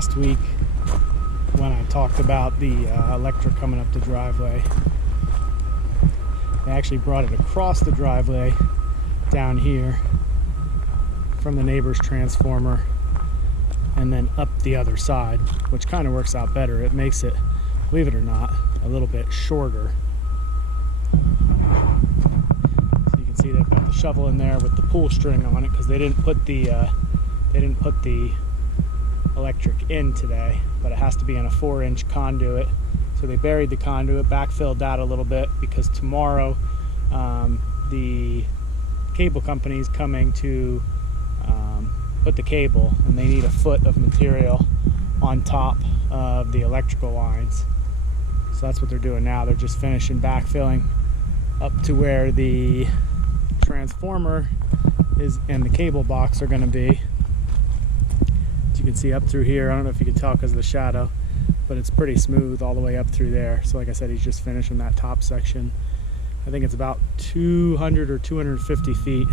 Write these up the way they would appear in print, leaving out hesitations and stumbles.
last week when I talked about the electric coming up the driveway. They actually brought it across the driveway down here from the neighbor's transformer and then up the other side, which kind of works out better. It makes it, believe it or not, a little bit shorter. So you can see they've got the shovel in there with the pull string on it because they didn't put the electric in today, but it has to be in a 4-inch conduit. So they buried the conduit, backfilled that a little bit because tomorrow the cable company is coming to put the cable, and they need a foot of material on top of the electrical lines. So that's what they're doing now. They're just finishing backfilling up to where the transformer is and the cable box are going to be. As you can see up through here, I don't know if you can tell because of the shadow, but it's pretty smooth all the way up through there. So like I said, he's just finishing that top section. I think it's about 200 or 250 feet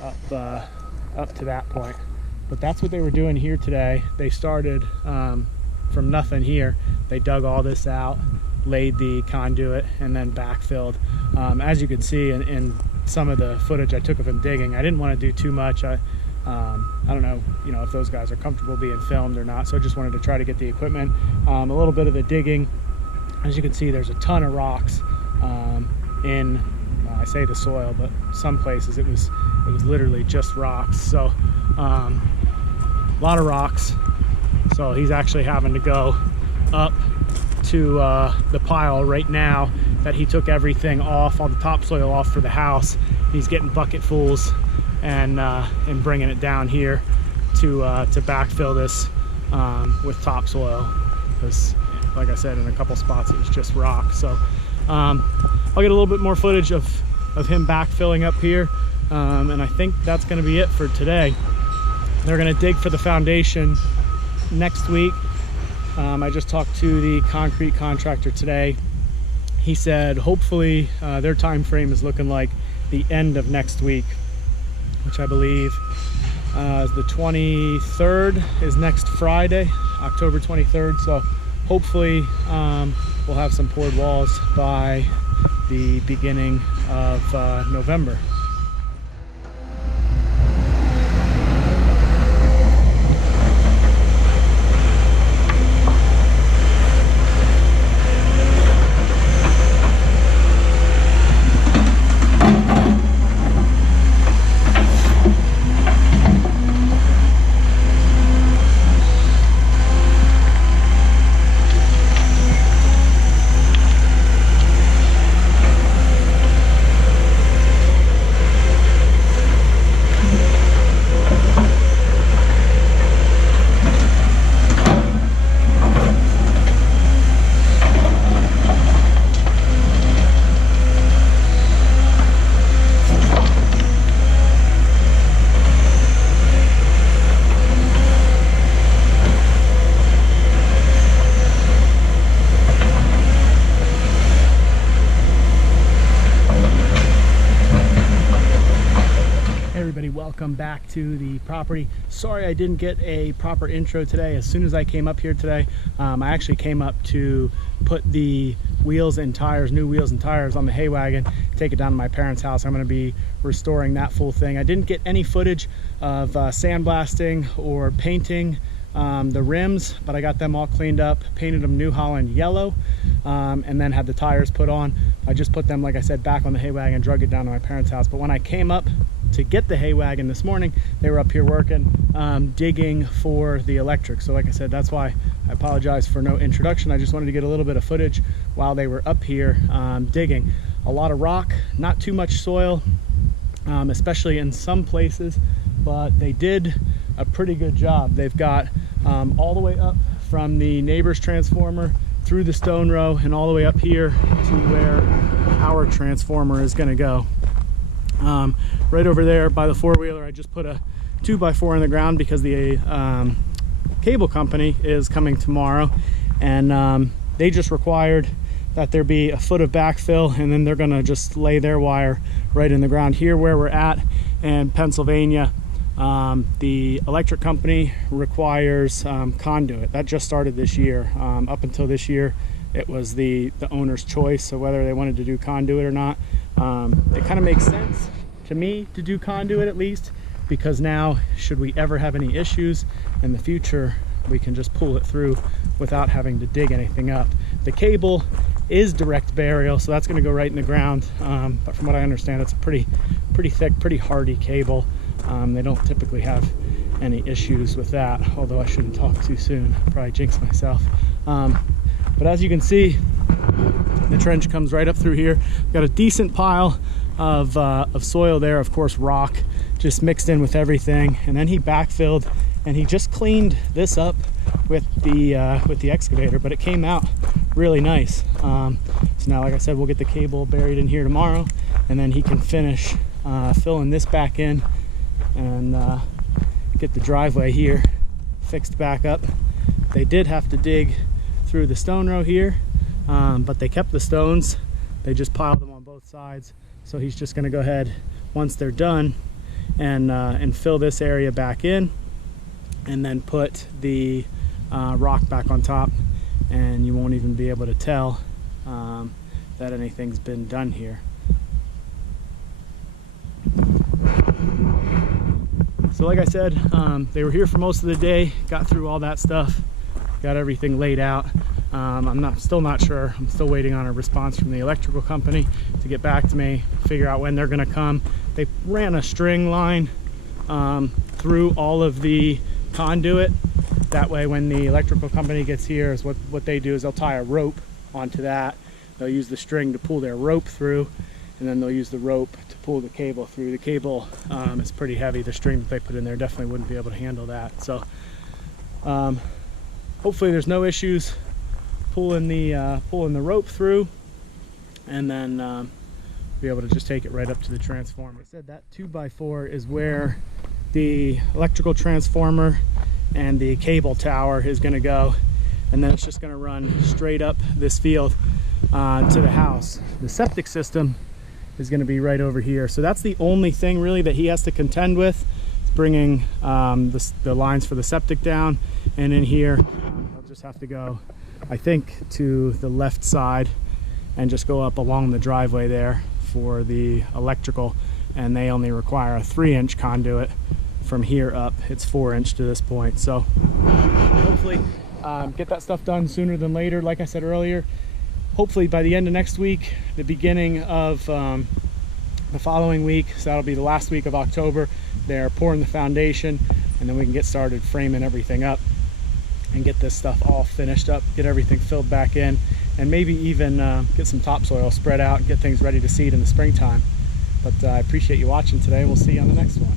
up to that point. But that's what they were doing here today. They started from nothing here. They dug all this out, laid the conduit, and then backfilled. As you can see in some of the footage I took of him digging, I didn't want to do too much. I don't know, if those guys are comfortable being filmed or not, so I just wanted to try to get the equipment. A little bit of the digging. As you can see, there's a ton of rocks in, I say the soil, but some places it was literally just rocks. So a lot of rocks. So he's actually having to go up to the pile right now that he took everything off, all the topsoil off for the house. He's getting bucketfuls and bringing it down here to backfill this with topsoil, because like I said, in a couple spots it was just rock. So I'll get a little bit more footage of him backfilling up here, and I think that's going to be it for today. They're going to dig for the foundation next week. I just talked to the concrete contractor today. He said hopefully their time frame is looking like the end of next week, which I believe is the 23rd, is next Friday, October 23rd. So hopefully we'll have some poured walls by the beginning of November. Welcome back to the property. Sorry I didn't get a proper intro today. As soon as I came up here today, I actually came up to put the wheels and tires, new wheels and tires on the hay wagon, take it down to my parents' house. I'm going to be restoring that full thing. I didn't get any footage of sandblasting or painting the rims, but I got them all cleaned up, painted them New Holland yellow, and then had the tires put on. I just put them, like I said, back on the hay wagon, drug it down to my parents' house. But when I came up to get the hay wagon this morning, they were up here working, digging for the electric. So like I said, that's why I apologize for no introduction. I just wanted to get a little bit of footage while they were up here digging. A lot of rock, not too much soil, especially in some places, but they did a pretty good job. They've got all the way up from the neighbor's transformer through the stone row and all the way up here to where our transformer is going to go. Right over there by the four-wheeler, I just put a 2x4 in the ground because the cable company is coming tomorrow, and they just required that there be a foot of backfill, and then they're going to just lay their wire right in the ground. Here where we're at in Pennsylvania, The electric company requires conduit. That just started this year. Up until this year, it was the owner's choice, so whether they wanted to do conduit or not. It kind of makes sense to me to do conduit, at least, because now, should we ever have any issues in the future, we can just pull it through without having to dig anything up. The cable is direct burial, so that's going to go right in the ground, but from what I understand, it's a pretty thick, pretty hardy cable. They don't typically have any issues with that, although I shouldn't talk too soon. I'll probably jinx myself. But as you can see, the trench comes right up through here. Got a decent pile of soil there, of course rock, just mixed in with everything. And then he backfilled, and he just cleaned this up with the excavator, but it came out really nice. So now, like I said, we'll get the cable buried in here tomorrow, and then he can finish filling this back in and get the driveway here fixed back up. They did have to dig through the stone row here, but they kept the stones. They just piled them on both sides. So he's just going to go ahead once they're done and fill this area back in, and then put the rock back on top, and you won't even be able to tell that anything's been done here. So like I said, they were here for most of the day, got through all that stuff, got everything laid out. I'm still not sure. I'm still waiting on a response from the electrical company to get back to me, figure out when they're going to come. They ran a string line through all of the conduit. That way, when the electrical company gets here, is what they do is they'll tie a rope onto that. They'll use the string to pull their rope through, and then they'll use the rope to pull the cable through. The cable is pretty heavy. The string that they put in there definitely wouldn't be able to handle that. So hopefully there's no issues pulling the rope through, and then be able to just take it right up to the transformer. I said that 2x4 is where the electrical transformer and the cable tower is going to go, and then it's just going to run straight up this field to the house. The septic system is going to be right over here, so that's the only thing really that he has to contend with. It's bringing the lines for the septic down, and in here I'll just have to go, I think, to the left side and just go up along the driveway there for the electrical, and they only require a 3-inch conduit from here up. It's 4-inch to this point, so hopefully get that stuff done sooner than later. Like I said earlier, hopefully by the end of next week, the beginning of the following week, so that'll be the last week of October, they're pouring the foundation, and then we can get started framing everything up and get this stuff all finished up, get everything filled back in, and maybe even get some topsoil spread out and get things ready to seed in the springtime. But I appreciate you watching today. We'll see you on the next one.